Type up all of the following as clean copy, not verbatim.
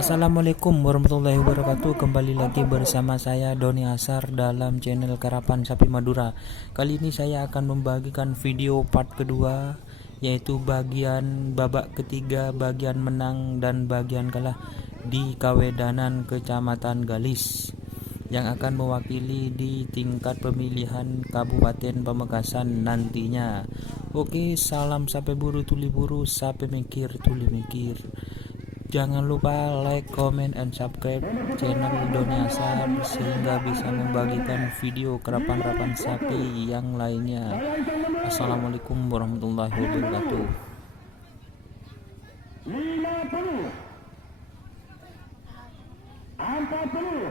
Assalamualaikum warahmatullahi wabarakatuh. Kembali lagi bersama saya Doni Asar dalam channel Karapan Sapi Madura. Kali ini saya akan membagikan video part kedua, yaitu bagian babak ketiga, bagian menang dan bagian kalah di Kawedanan Kecamatan Galis yang akan mewakili di tingkat pemilihan Kabupaten Pamekasan nantinya. Oke, salam sapi buru tuli buru, sapi mikir tuli mikir. Jangan lupa like, comment, and subscribe channel Doni Asar sehingga bisa membagikan video kerapan-kerapan sapi yang lainnya. Assalamualaikum warahmatullahi wabarakatuh. 50, 40,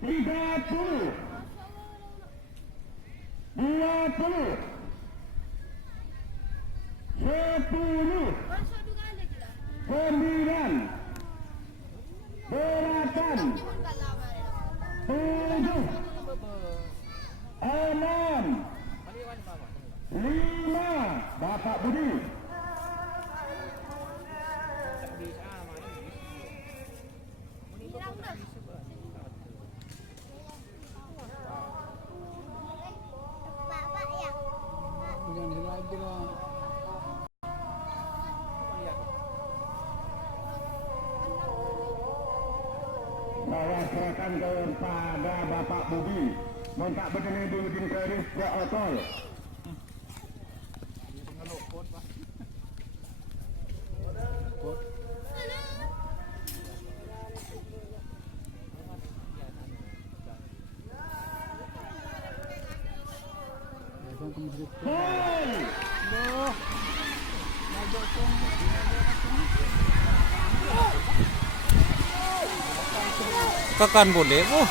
30, 20, 10, 9, 8, 7, 6, 5, Bapak Budi. Saya serahkan kepada Bapak Budi. Minta begini dulu di keris ke otol. Kakan boleh oh.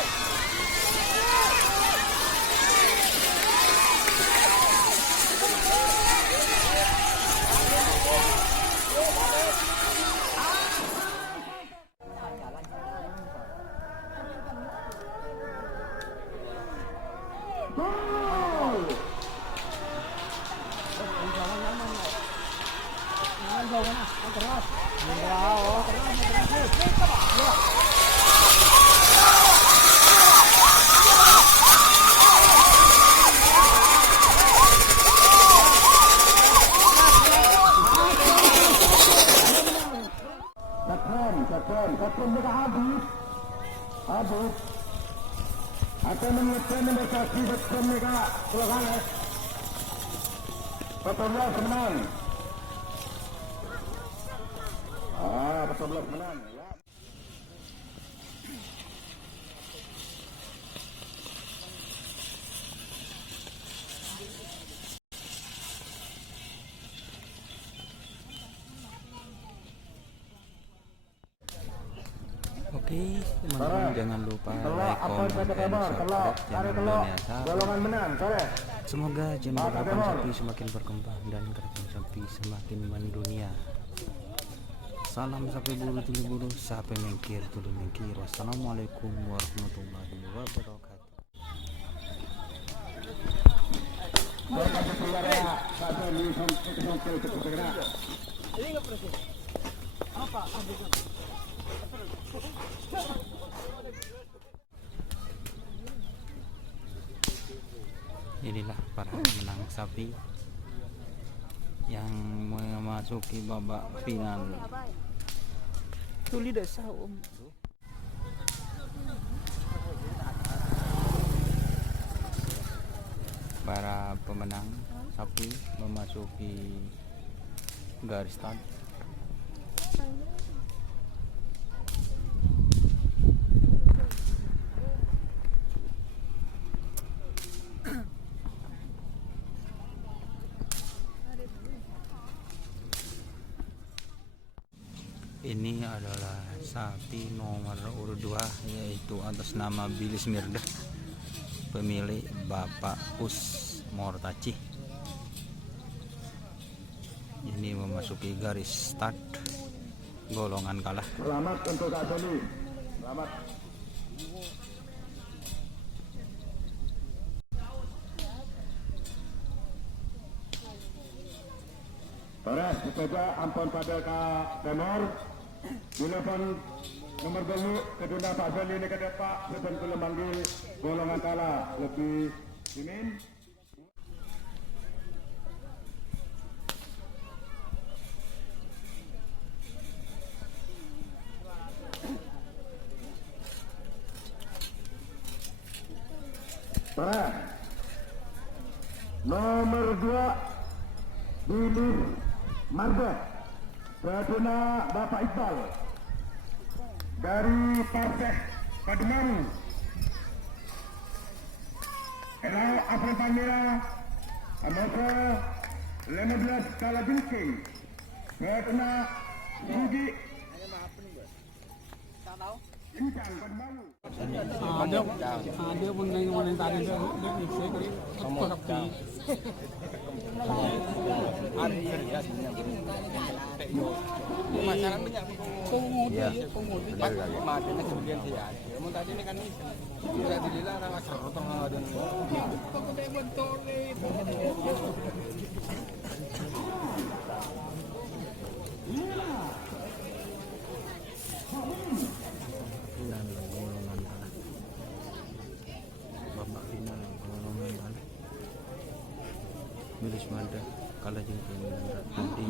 Tekan mereka habis. Atau mengejar nomor kaki tekan mereka pulang ya. 14 menang. 14 menang. Ya. Oke, teman-teman jangan lupa like, comment, and subscribe channel Doni Asar. Semoga channel kerapan sapi semakin berkembang dan kerapan sapi semakin mendunia. Salam sapi buru tuli buru, sapi mengkir tuli mengkir. Wassalamualaikum warahmatullahi wabarakatuh. Inilah para pemenang sapi yang memasuki babak final. Tuli desa om. Para pemenang sapi memasuki garis start. Ini adalah sapi nomor urut 2, yaitu atas nama Bilis Mirda, pemilik Bapak Us Mortaci. Ini memasuki garis start, golongan kalah. Selamat untuk Kak Soli. Selamat. Beres, saja ampun pada Kak Temor. Telepon nomor dulu kedua Pak Zali ini ke Pak Sepen Kuala manggil golongan kala lebih dimin. Beres. Nomor 2 Billy Marga kedua Bapak Iqbal dari Partai Pademangan. Hello, apa panggilnya? Amasa 15 kala jengking. Kedua Sugi. Incang Pademangan. Ada pun yang mana tadi dia mixer kali apa tapi masalah banyak pengudi matanya kemudian dia mau tadi ini kan tidak dilarang asal rotong ada bentor Milis Mada kalah jengking nanti